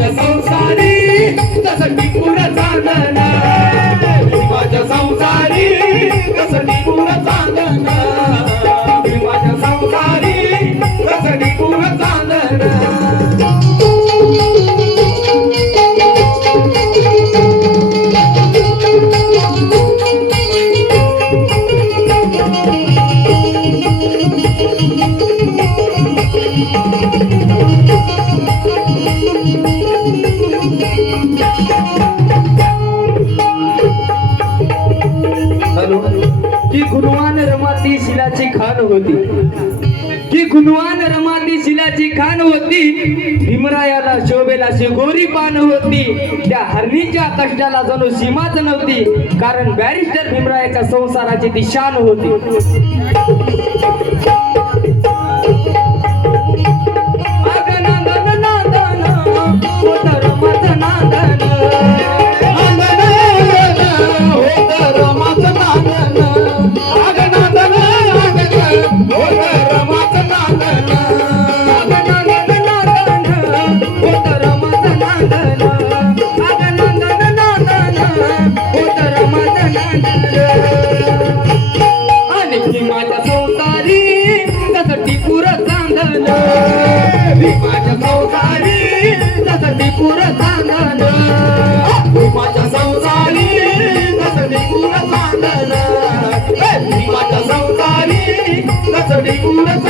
माझ्या संसारी कसं टिकून चांदण गुणवान रमाती शिलाची खान होती. की गुणवान रमाती शिलाची खान होती भीमरायाला शोभेला शिगोरी पान होती. त्या हरणीच्या कष्टाला जणू सीमाच नव्हती कारण बॅरिस्टर भीमरायाच्या संसाराची ती शान होती. आणि भीमाच्या संसारी त्यासाठी पुर चांदण भीमाच्या संसारी त्यासाठी पुर चांदण भीमाच्या संसारी त्यासाठी पुर चांदण भीमाच्या संसारी त्यासाठी पुर